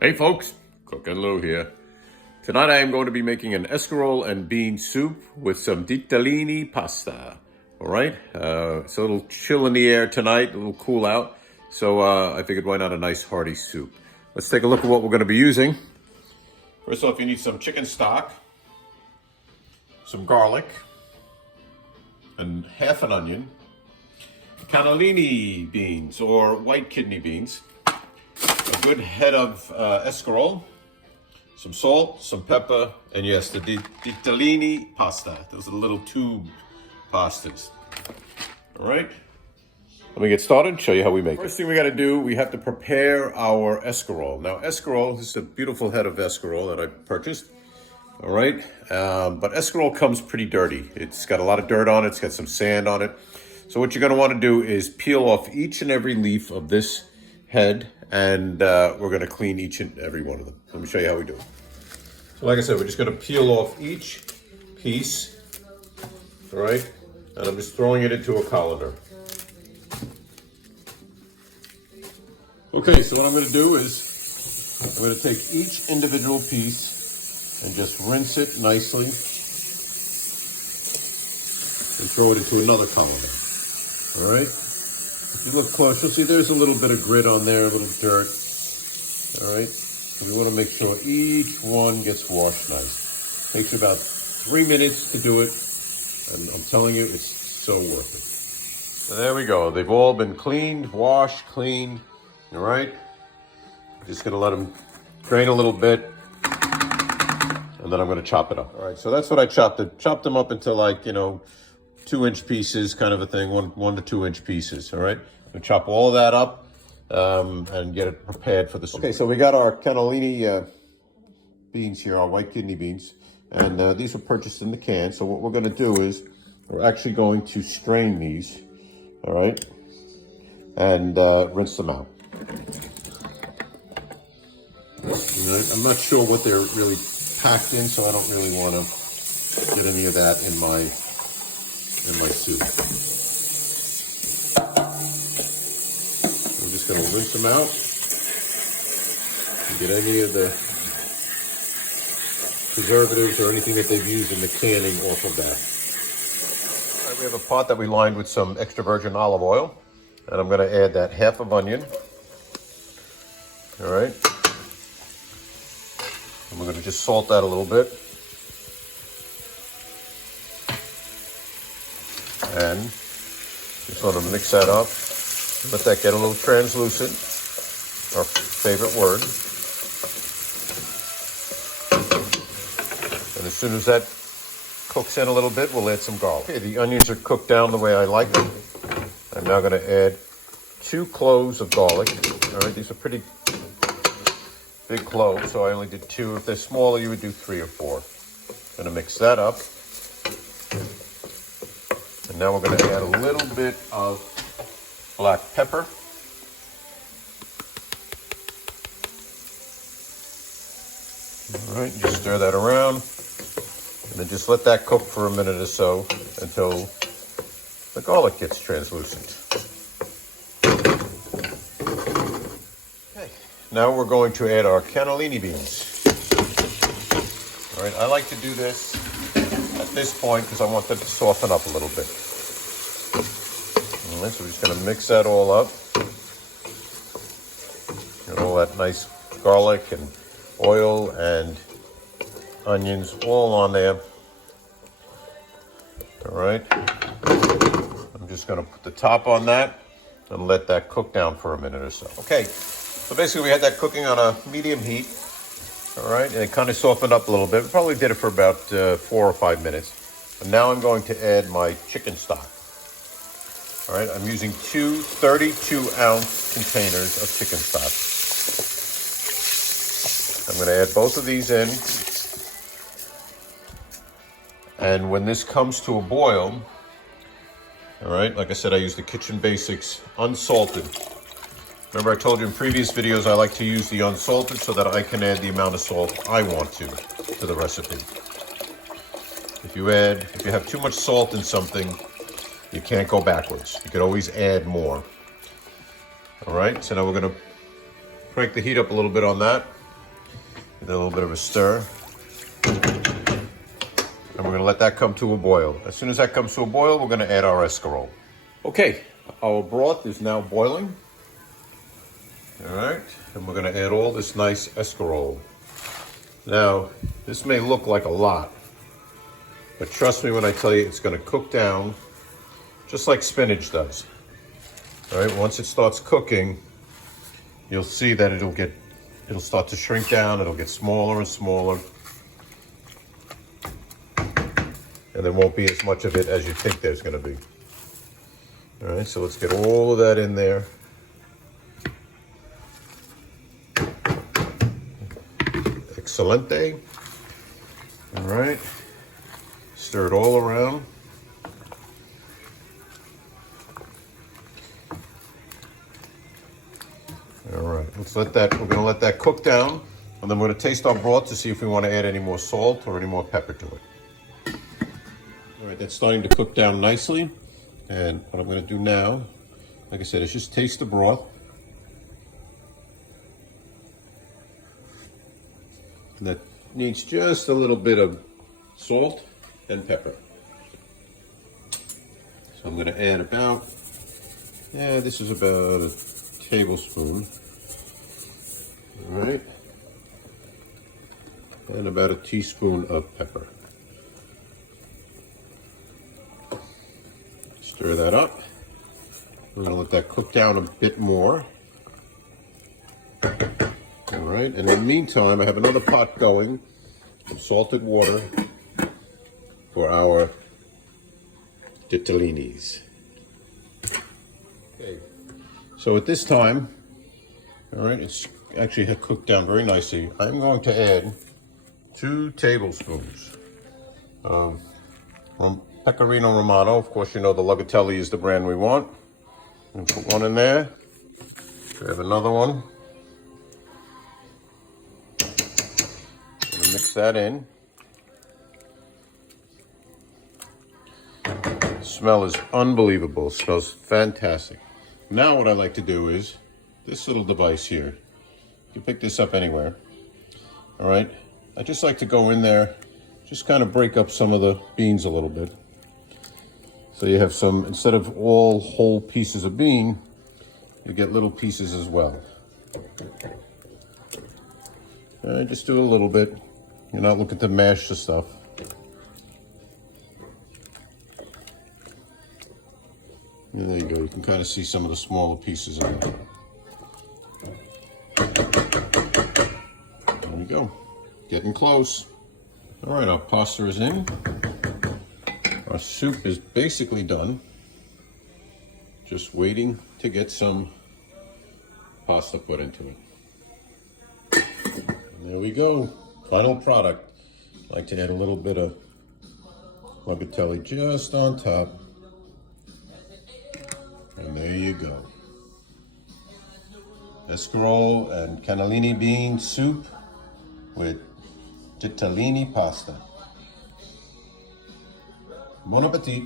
Hey folks, Cook and Lou here. Tonight I am going to be making an escarole and bean soup with some ditalini pasta. All right, it's a little chill in the air tonight, a little cool out. So I figured why not a nice hearty soup. Let's take a look at what we're going to be using. First off, you need some chicken stock, some garlic, and half an onion, cannellini beans or white kidney beans, a good head of escarole, some salt, some pepper, and yes, the ditalini pasta. Those are the little tube pastas. All right, let me get started and show you how we make it. First thing we got to do, we have to prepare our escarole. Now, escarole, this is a beautiful head of escarole that I purchased. All right, but escarole comes pretty dirty. It's got a lot of dirt on it. It's got some sand on it. So what you're going to want to do is peel off each and every leaf of this head, and we're going to clean each and every one of them. Let me show you how we do it. So like I said, we're just going to peel off each piece, all right? And I'm just throwing it into a colander. Okay, so what I'm going to do is I'm going to take each individual piece and just rinse it nicely and throw it into another colander, all right? If you look close, you'll see there's a little bit of grit on there, a little dirt, all right? So we want to make sure each one gets washed nice. Takes about 3 minutes to do it, and I'm telling you, it's so worth it. So there we go. They've all been cleaned, washed, cleaned, all right? Just gonna let them drain a little bit, and then I'm gonna chop it up. All right, so that's what I chopped it. Chopped them up into like, 2-inch pieces kind of a thing, 1 to 2 inch pieces, all right? We chop all of that up and get it prepared for the soup. Okay, so we got our cannellini beans here, our white kidney beans, and these were purchased in the can. So what we're gonna do is we're actually going to strain these, all right? And rinse them out. I'm not sure what they're really packed in, so I don't really want to get any of that in my soup. I'm just going to rinse them out and get any of the preservatives or anything that they've used in the canning off of that. All right, we have a pot that we lined with some extra virgin olive oil, and I'm going to add that half of onion. All right. And we're going to just salt that a little bit. And just sort of mix that up. Let that get a little translucent, our favorite word. And as soon as that cooks in a little bit, we'll add some garlic. Okay, the onions are cooked down the way I like them. I'm now going to add 2 cloves of garlic. All right, these are pretty big cloves, so I only did 2. If they're smaller, you would do 3 or 4. Going to mix that up. And now we're going to add a little bit of black pepper. All right, just stir that around. And then just let that cook for a minute or so until the garlic gets translucent. Okay, now we're going to add our cannellini beans. All right, I like to do this at this point because I want them to soften up a little bit. All right, so we're just going to mix that all up. Get all that nice garlic and oil and onions all on there. All right. I'm just going to put the top on that and let that cook down for a minute or so. Okay, so basically we had that cooking on a medium heat. All right, and it kind of softened up a little bit. We probably did it for about 4 or 5 minutes. And now I'm going to add my chicken stock. All right, I'm using 2 32-ounce containers of chicken stock. I'm going to add both of these in. And when this comes to a boil, all right, like I said, I use the Kitchen Basics unsalted. Remember I told you in previous videos I like to use the unsalted so that I can add the amount of salt I want to the recipe. If you have too much salt in something, you can't go backwards. You could always add more. All right, so now we're gonna crank the heat up a little bit on that. Give it a little bit of a stir. And we're gonna let that come to a boil. As soon as that comes to a boil, we're gonna add our escarole. Okay, our broth is now boiling. All right, and we're gonna add all this nice escarole. Now, this may look like a lot, but trust me when I tell you it's gonna cook down just like spinach does. All right, once it starts cooking, you'll see that it'll start to shrink down, it'll get smaller and smaller. And there won't be as much of it as you think there's gonna be. All right, so let's get all of that in there. Excelente. All right, stir it all around. All right, we're gonna let that cook down, and then we're gonna taste our broth to see if we wanna add any more salt or any more pepper to it. All right, that's starting to cook down nicely. And what I'm gonna do now, like I said, is just taste the broth. And that needs just a little bit of salt and pepper. So I'm gonna add this is about a tablespoon. All right. And about a teaspoon of pepper. Stir that up. We're gonna let that cook down a bit more. All right, and in the meantime, I have another pot going of salted water for our Cannillinis. Okay, so at this time, all right, it's actually cooked down very nicely. I'm going to add 2 tablespoons of Pecorino Romano. Of course, you know the Lugatelli is the brand we want. And put one in there. Grab another one. Mix that in. The smell is unbelievable. It smells fantastic. Now what I like to do is this little device here. You can pick this up anywhere. All right. I just like to go in there, just kind of break up some of the beans a little bit. So you have some, instead of all whole pieces of bean, you get little pieces as well. All right, just do a little bit. You're not looking to mash the stuff. And there you go. You can kind of see some of the smaller pieces in there. There we go. Getting close. All right, our pasta is in. Our soup is basically done. Just waiting to get some pasta put into it. And there we go. Final product. I like to add a little bit of Lugatelli just on top. And there you go. Escarole and cannellini bean soup with Cannillini pasta. Buon appetit.